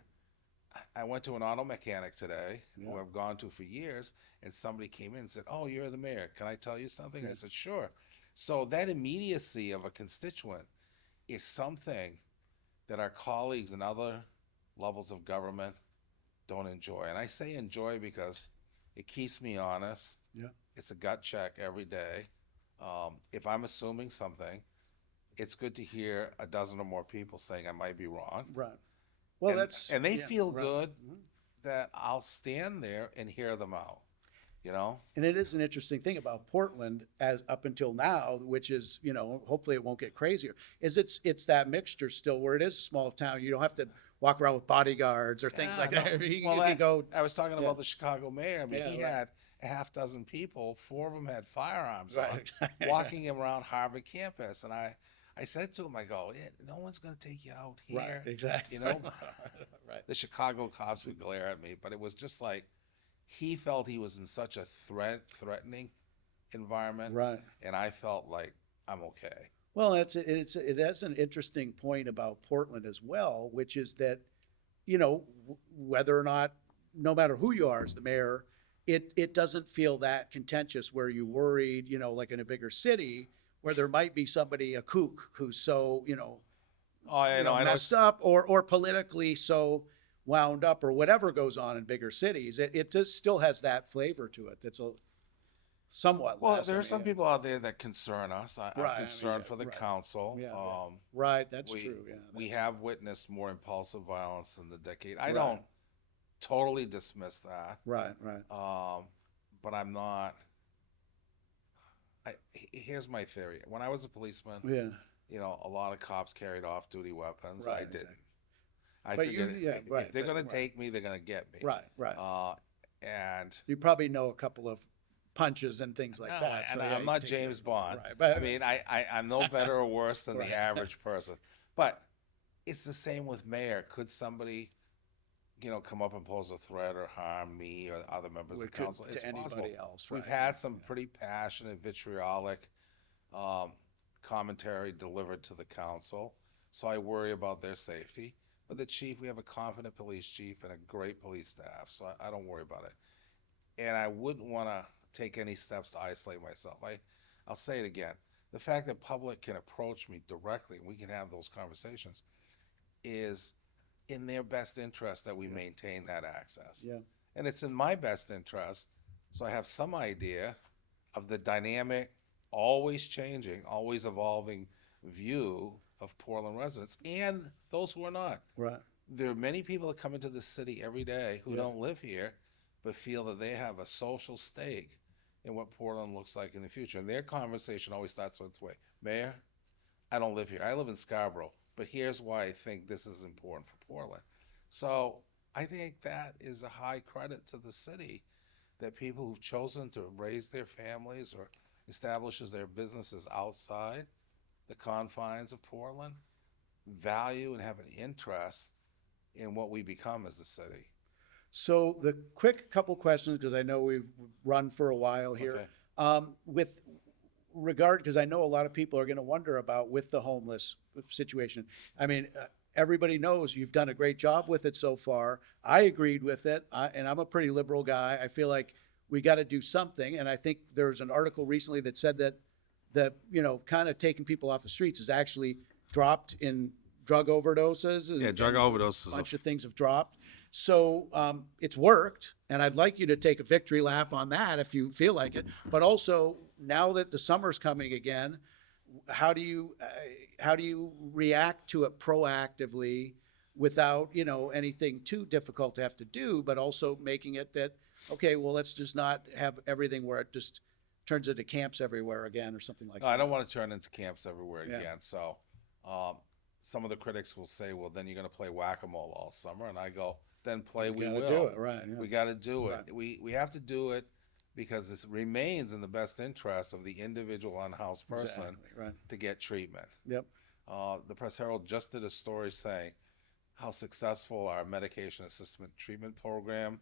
I went to an auto mechanic today, Yeah. who I've gone to for years, and somebody came in and said, "Oh, you're the mayor. Can I tell you something?" Yeah. I said, "Sure." So that immediacy of a constituent is something that our colleagues in other levels of government don't enjoy. And I say enjoy because it keeps me honest. Yeah. It's a gut check every day. If I'm assuming something, it's good to hear a dozen or more people saying I might be wrong. Right. Well, and, that's and they yeah, feel right. good Mhm. that I'll stand there and hear them out. And it is an interesting thing about Portland as up until now, which is, hopefully it won't get crazier, is it's that mixture still where it is a small town. You don't have to walk around with bodyguards or things Yeah, like no. that. You Well, can go. I was talking Yeah. about the Chicago mayor. Yeah, He right. had a half dozen people, 4 of them had firearms Right. on, walking him around Harvard campus. And I said to him, I go, no one's going to take you out here. Right, exactly. Right. The Chicago cops would glare at me, but it was just like he felt he was in such a threatening environment. Right. And I felt like I'm okay. Well, it has an interesting point about Portland as well, which is that, whether or not, no matter who you are as the mayor, it doesn't feel that contentious where you worried, like in a bigger city where there might be somebody, a kook, who's so, Oh, I know. messed up or politically so wound up or whatever goes on in bigger cities. It just still has that flavor to it. That's a somewhat Well, less. there I are some mean, people out there that concern us. I'm right. I mean, concerned yeah, for the right. council. Yeah, yeah. Right. That's We true. Yeah. we That's have witnessed more impulsive violence in the decade. I right. don't totally dismiss that, Right. Right. but I'm not. Here's my theory. When I was a policeman, Yeah. a lot of cops carried off-duty weapons. I Right. didn't. Exactly. I But you, figured yeah. Right. if they're But, going to right. take me, they're going to get me. Right. Right. And You probably know a couple of punches and things like no, that. So and yeah, I'm you not take care James of it. Bond. Right. But I mean, I'm no better or worse than Right. the average person. But it's the same with mayor. Could somebody, come up and pose a threat or harm me or other members we of could council? to It's anybody possible. else. We've Right. had some pretty passionate, vitriolic commentary delivered to the council, so I worry about their safety. But the chief, we have a confident police chief and a great police staff, so I don't worry about it. And I wouldn't want to take any steps to isolate myself. I'll say it again. The fact that public can approach me directly and we can have those conversations is in their best interest that we maintain that access. Yeah. And it's in my best interest, so I have some idea of the dynamic, always changing, always evolving view of Portland residents and those who are not. Right. There are many people that come into the city every day who Yeah. don't live here, but feel that they have a social stake in what Portland looks like in the future. And their conversation always starts this way: Mayor, I don't live here. I live in Scarborough, but here's why I think this is important for Portland. So I think that is a high credit to the city, that people who've chosen to raise their families or establishes their businesses outside the confines of Portland value and have an interest in what we become as a city. So the quick couple questions, because I know we've run for a while here. Okay. With regard, because I know a lot of people are going to wonder about with the homeless situation. I mean, everybody knows you've done a great job with it so far. I agreed with it, and I'm a pretty liberal guy. I feel like we got to do something, and I think there's an article recently that said that kind of taking people off the streets has actually dropped in drug overdoses. Yeah, drug overdoses. A bunch of things have dropped. So it's worked, and I'd like you to take a victory lap on that if you feel like it. But also, now that the summer's coming again, how do you react to it proactively without anything too difficult to have to do, but also making it that, okay, well, let's just not have everything where it just turns into camps everywhere again or something like No, that. I don't want to turn into camps everywhere Yeah. again. So some of the critics will say, well, then you're going to play whack-a-mole all summer. And I go, then play we gotta will. do it, right, yeah. We got to do it. Right. We have to do it because this remains in the best interest of the individual unhoused person Exactly, right. to get treatment. Yep. The Press Herald just did a story saying how successful our medication assisted treatment program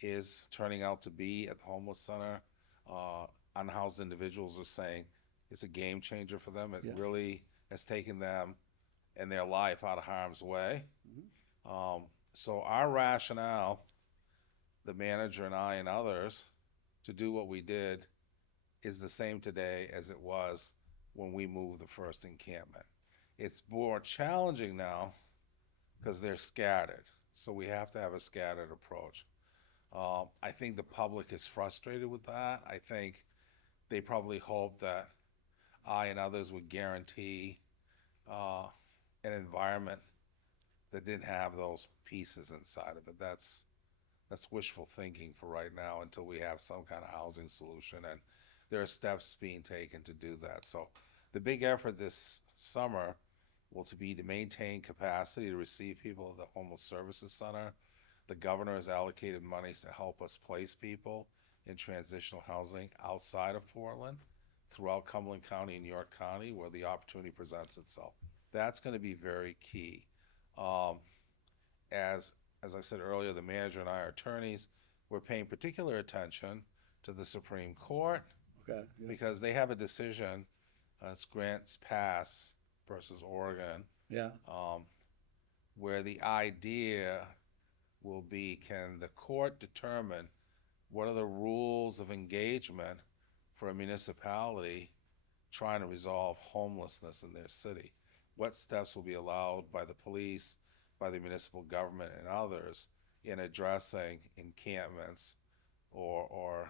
is turning out to be at the homeless center. Unhoused individuals are saying it's a game changer for them. It Yeah. really has taken them and their life out of harm's way. Mm-hmm. So our rationale, the manager and I and others, to do what we did is the same today as it was when we moved the first encampment. It's more challenging now because they're scattered. So we have to have a scattered approach. I think the public is frustrated with that. I think they probably hope that I and others would guarantee an environment that didn't have those pieces inside of it. That's wishful thinking for right now until we have some kind of housing solution, and there are steps being taken to do that. So the big effort this summer will be to maintain capacity to receive people at the Homeless Services Center. The governor has allocated monies to help us place people in transitional housing outside of Portland, throughout Cumberland County and York County, where the opportunity presents itself. That's going to be very key. As I said earlier, the manager and I are attorneys. We're paying particular attention to the Supreme Court Okay. Yeah. because they have a decision. It's Grants Pass versus Oregon, Yeah. where the idea will be, can the court determine what are the rules of engagement for a municipality trying to resolve homelessness in their city? What steps will be allowed by the police by the municipal government and others in addressing encampments or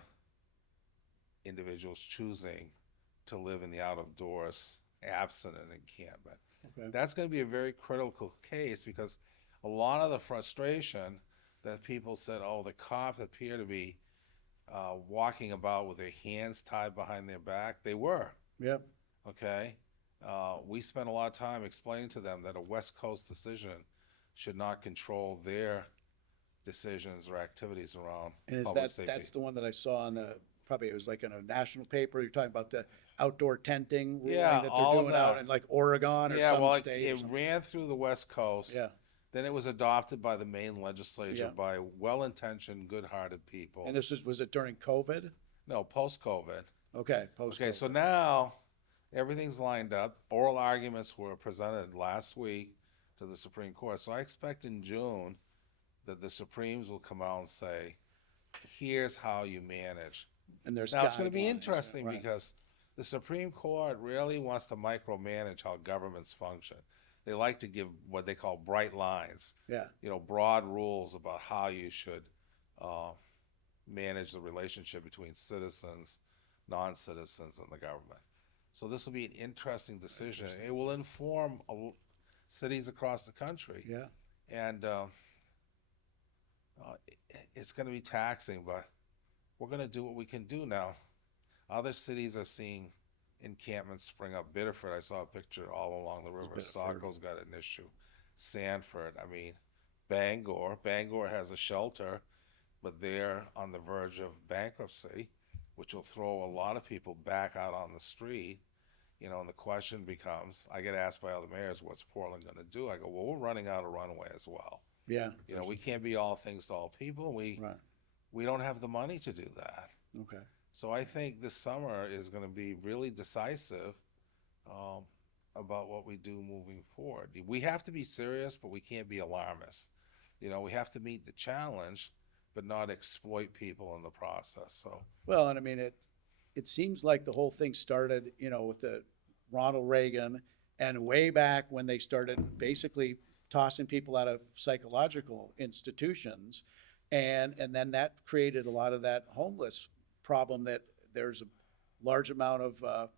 individuals choosing to live in the out of doors absent an encampment. Okay. That's going to be a very critical case because a lot of the frustration that people said, oh, the cops appear to be walking about with their hands tied behind their back. They were. Yep. Okay. We spent a lot of time explaining to them that a West Coast decision should not control their decisions or activities around And is public safety. that's the one that I saw on the, probably it was like in a national paper, you're talking about the outdoor tenting ruling Yeah, that all they're of doing out that. in like Oregon or Yeah, some well, state or it something. ran through the West Coast. Yeah. Then it was adopted by the Maine legislature Yeah. by well-intentioned, good-hearted people. And this was it during COVID? No, post-COVID. Okay, post. Okay, so now everything's lined up. Oral arguments were presented last week to the Supreme Court. So I expect in June that the Supremes will come out and say, here's how you manage. And there's Now, it's going to be guidelines, interesting right. because the Supreme Court really wants to micromanage how governments function. They like to give what they call bright lines, Yeah, broad rules about how you should manage the relationship between citizens, non-citizens, and the government. So this will be an interesting decision. It will inform cities across the country. yeah. And it's going to be taxing, but we're going to do what we can do now. Other cities are seeing encampments spring up. Biddeford, I saw a picture all along the river. Biddeford. Saco's got an issue. Sanford, I mean, Bangor has a shelter, but they're on the verge of bankruptcy, which will throw a lot of people back out on the street. And the question becomes, I get asked by other mayors, what's Portland going to do? I go, well, we're running out of runway as well. Yeah. We can't be all things to all people. Right. We don't have the money to do that. Okay. So I think this summer is going to be really decisive about what we do moving forward. We have to be serious, but we can't be alarmist. We have to meet the challenge, but not exploit people in the process. So Well, and I mean, it seems like the whole thing started, with the Ronald Reagan and way back when they started basically tossing people out of psychological institutions. And then that created a lot of that homeless problem, that there's a large amount of,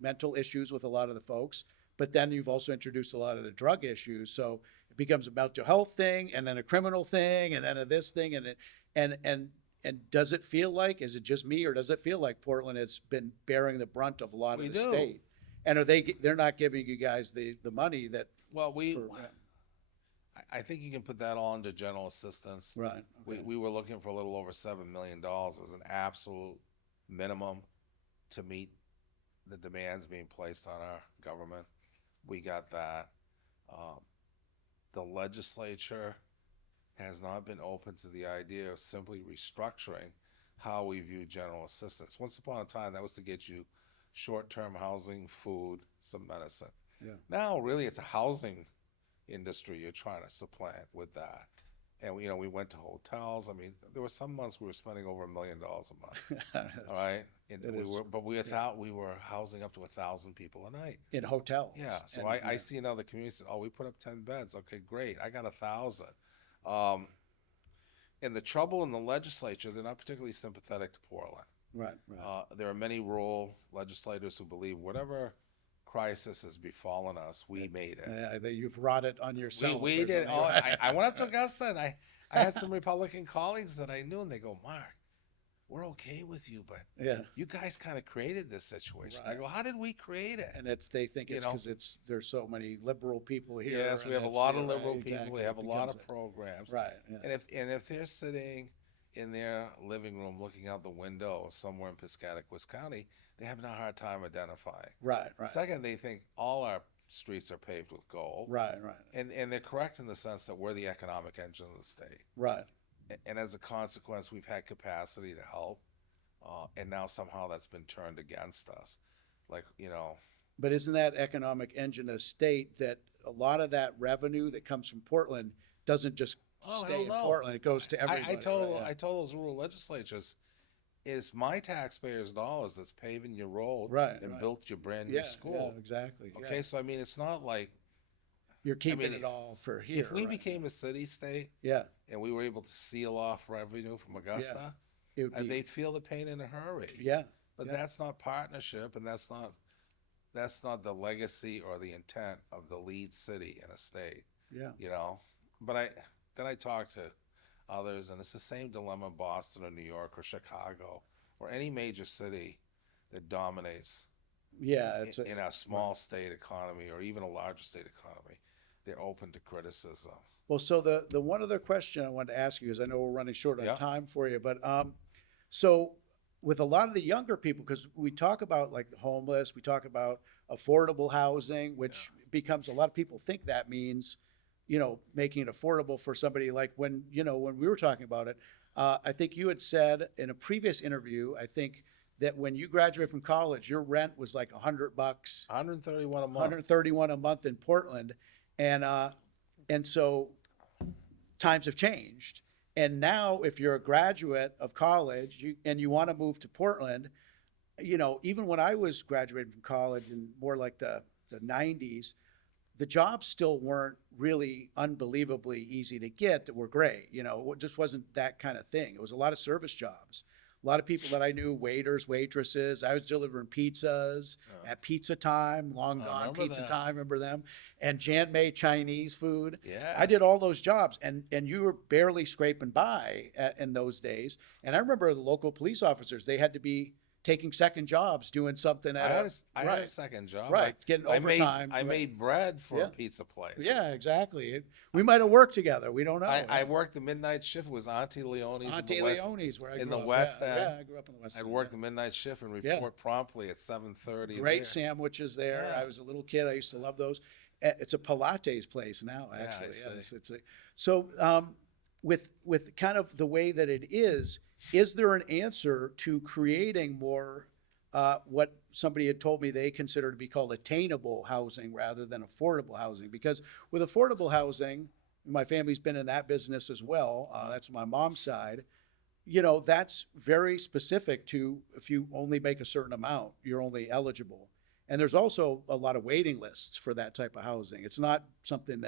mental issues with a lot of the folks. But then you've also introduced a lot of the drug issues. So it becomes a mental health thing and then a criminal thing and then a this thing. And does it feel like, is it just me, or does it feel like Portland has been bearing the brunt of a lot of the state? And they're not giving you guys the money that, well, I think you can put that all under general assistance. right? Okay. We were looking for a little over $7 million as an absolute minimum to meet the demands being placed on our government. We got that. The legislature has not been open to the idea of simply restructuring how we view general assistance. Once upon a time, that was to get you short-term housing, food, some medicine. Yeah. Now, really, it's a housing industry you're trying to supplant with that. And we went to hotels. I mean, there were some months we were spending over $1 million a month. All right, and we were housing up to 1,000 people a night In hotels. Yeah. So And, I see in other communities, oh, we put up 10 beds. Okay, great. I got 1,000. And the trouble in the legislature, they're not particularly sympathetic to Portland. Right. There are many rural legislators who believe whatever crisis has befallen us, we made it. Yeah, that you've wrought it on yourself. We or did. something. I went up to Augusta and I had some Republican colleagues that I knew, and they go, Mark, we're okay with you, but Yeah. you guys kind of created this situation. I Right. go, how did we create it? And they think it's because there's so many liberal people here. Yes, we and have a it's- lot of yeah, liberal right, people. exactly. We have a It lot becomes of programs. Right. Yeah. And if they're sitting in their living room looking out the window somewhere in Piscataquis County, they have a hard time identifying. Right. Second, they think all our streets are paved with gold. Right. And they're correct in the sense that we're the economic engine of the state. Right. And as a consequence, we've had capacity to help. And now somehow that's been turned against us. But isn't that economic engine a state that a lot of that revenue that comes from Portland doesn't just stay in Portland? It goes to everybody. I told right? those rural legislatures, it's my taxpayers' dollars that's paving your road Right, and right. built your brand new school. Yeah, exactly. Okay, Yeah. so I mean, it's not like You're keeping mean, it all for here. if we right? became a city state Yeah, and we were able to seal off revenue from Augusta, it would be. they'd feel the pain in a hurry. Yeah, But yeah. that's not partnership, and that's not the legacy or the intent of the lead city in a state. Yeah. You know. But I talk to others, and it's the same dilemma in Boston or New York or Chicago or any major city that dominates Yeah, it's in a small state economy or even a larger state economy. They're open to criticism. well. So the one other question I wanted to ask you, because I know we're running short on Yeah. time for you, but so with a lot of the younger people, because we talk about like the homeless, we talk about affordable housing, which becomes a lot of people think that means, making it affordable for somebody like when we were talking about it. I think you had said in a previous interview, I think that when you graduated from college, your rent was like $100, 131 a month. 131 a month in Portland, and so times have changed. And now, if you're a graduate of college and you want to move to Portland, even when I was graduating from college in more like the 90s, the jobs still weren't really unbelievably easy to get that were great. It just wasn't that kind of thing. It was a lot of service jobs. A lot of people that I knew, waiters, waitresses. I was delivering pizzas at Pizza Time, Long I Gone remember Pizza that. Time, remember them? And Jan May Chinese food. Yeah. I did all those jobs, and you were barely scraping by in those days. And I remember the local police officers, they had to be taking second jobs, doing something at I had a second job. Right, getting overtime. I made bread for Yeah. a pizza place. Yeah, exactly. We might have worked together. We don't know. I worked the midnight shift. It was Auntie Leone's. Auntie Leone's, where I in grew the up. West yeah, End. Yeah, I grew up in the West I'd End. work the midnight shift and Yeah. report promptly at 7:30. Great there. sandwiches there. Yeah. I was a little kid. I used to love those. It's a Pilates place now, Yeah, I actually. see. So with kind of the way that it is there an answer to creating more what somebody had told me they consider to be called attainable housing rather than affordable housing? Because with affordable housing, my family's been in that business as well. That's my mom's side. That's very specific to if you only make a certain amount, you're only eligible. And there's also a lot of waiting lists for that type of housing. It's not something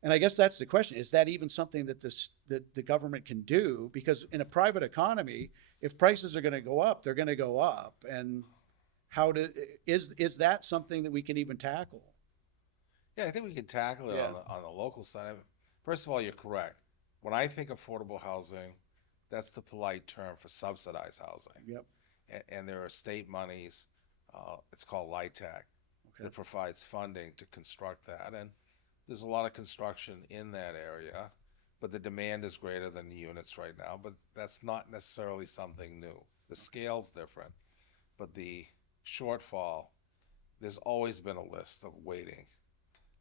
and I guess that's the question. Is that even something that the government can do? Because in a private economy, if prices are going to go up, they're going to go up. And is that something that we can even tackle? Yeah, I think we can tackle it Yeah. on the local side. First of all, you're correct. When I think affordable housing, that's the polite term for subsidized housing. Yep. And there are state monies. It's called LIHTC that provides funding to construct that. And there's a lot of construction in that area, but the demand is greater than the units right now. But that's not necessarily something new. The scale's different, but the shortfall, there's always been a list of waiting.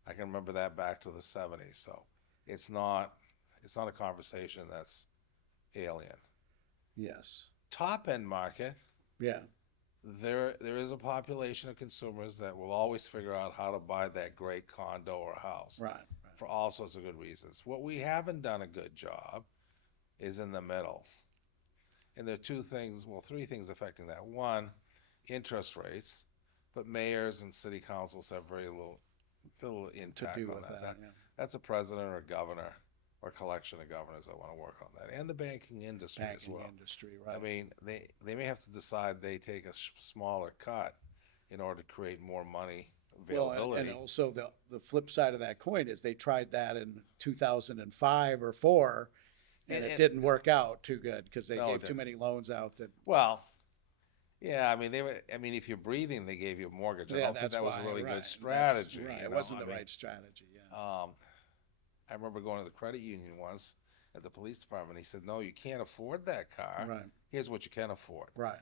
I can remember that back to the 70s. So it's not a conversation that's alien. Yes. Top end market, Yeah. there is a population of consumers that will always figure out how to buy that great condo or house Right. for all sorts of good reasons. What we haven't done a good job is in the middle. And there are three things affecting that. One, interest rates, but mayors and city councils have very little impact To do on with that. that. Yeah. That's a president or a governor or collection of governors that want to work on that, and the banking industry as Banking well. industry, right? I mean, they may have to decide they take a smaller cut in order to create more money Well, availability. and also the flip side of that coin is they tried that in 2005 or 4, and it didn't work out too good because they No, it gave too didn't. many loans out. That Well, yeah, I mean if you're breathing, they gave you a mortgage. I don't think that's that was why, a really right. good strategy. Right, you it know? wasn't I the mean, right strategy. Yeah. I remember going to the credit union once at the police department. He said, "No, you can't afford that car. Right. Here's what you can afford." Right.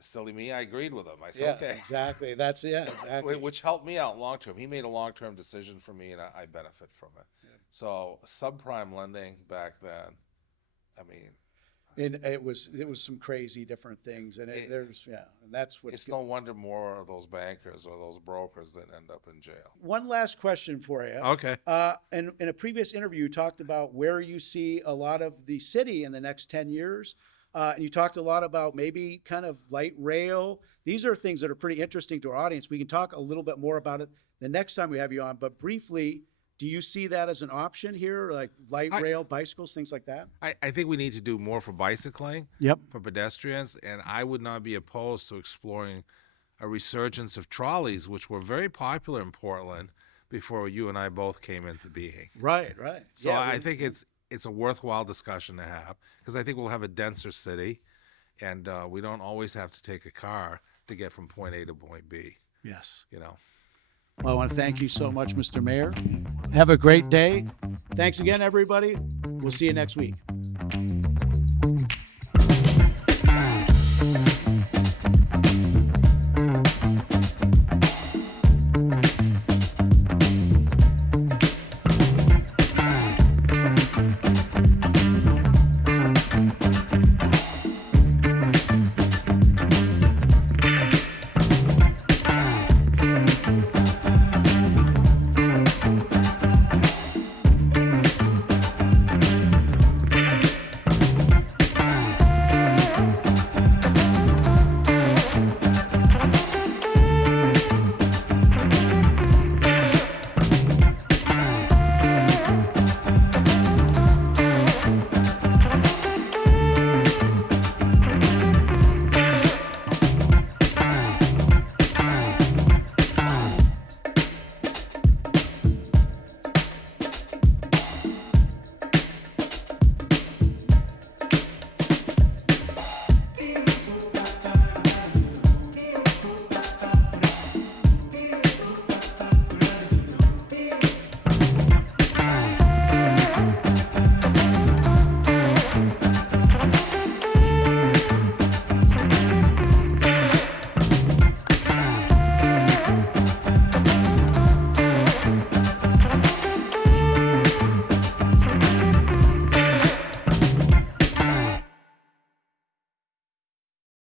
Silly me, I agreed with him. I said, Yeah. "Okay." Exactly. That's exactly. Which helped me out long term. He made a long term decision for me, and I benefit from it. Yeah. So subprime lending back then, I mean, And it was some crazy different things, and and that's what's it's no wonder more of those bankers or those brokers that end up in jail. One last question for you. Okay. In a previous interview, you talked about where you see a lot of the city in the next 10 years. And you talked a lot about maybe kind of light rail. these are things that are pretty interesting to our audience. We can talk a little bit more about it the next time we have you on, but briefly, do you see that as an option here, like light rail, bicycles, things like that? I think we need to do more for bicycling, Yep. for pedestrians, and I would not be opposed to exploring a resurgence of trolleys, which were very popular in Portland before you and I both came into being. Right, right. So Yeah, I think it's a worthwhile discussion to have, because I think we'll have a denser city, and we don't always have to take a car to get from point A to point B. yes. You know. Well, I want to thank you so much, Mr. Mayor. Have a great day. Thanks again, everybody. We'll see you next week.